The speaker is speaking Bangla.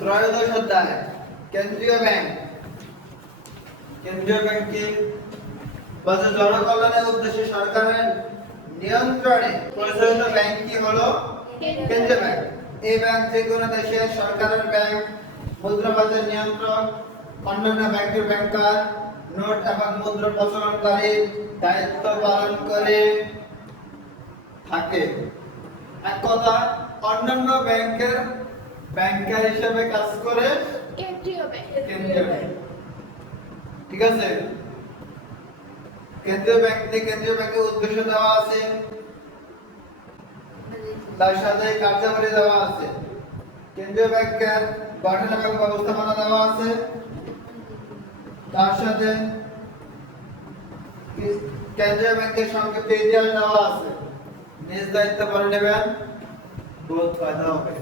ত্রয়োদশ অধ্যায় কেন্দ্রীয় ব্যাংক। কেন্দ্রীয় ব্যাংকে বলছে জনকল্যাণের উদ্দেশ্যে সরকারের নিয়ন্ত্রণে পরিচালিত ব্যাংক কি হলো? কেন্দ্রীয় ব্যাংক। এই ব্যাংক যে কোনো দেশের সরকারের ব্যাংক, মুদ্রাবাজার নিয়ন্ত্রক, অন্যান্য ব্যাংকের ব্যাংকার, নোট এবং মুদ্রা প্রচলনকারীর দায়িত্ব পালন করে থাকে। এক কথা, অন্যান্য ব্যাংকের ব্যাংকার হিসেবে কাজ করে কেন্দ্রীয় ব্যাংক। ঠিক আছে? কেন্দ্রীয় ব্যাংকের উদ্দেশ্য দেওয়া আছে, তার সাথে কার্যাবলী দেওয়া আছে। কেন্দ্রীয় ব্যাংকের গঠন এবং ব্যবস্থাপনা দেওয়া আছে, তার সাথে কেন্দ্রীয় ব্যাংকের সংক্ষিপ্ত ইতিহাস দেওয়া আছে। নিজ দায়িত্ব পড়ে নেবেন, বহুত ফায়দা হবে।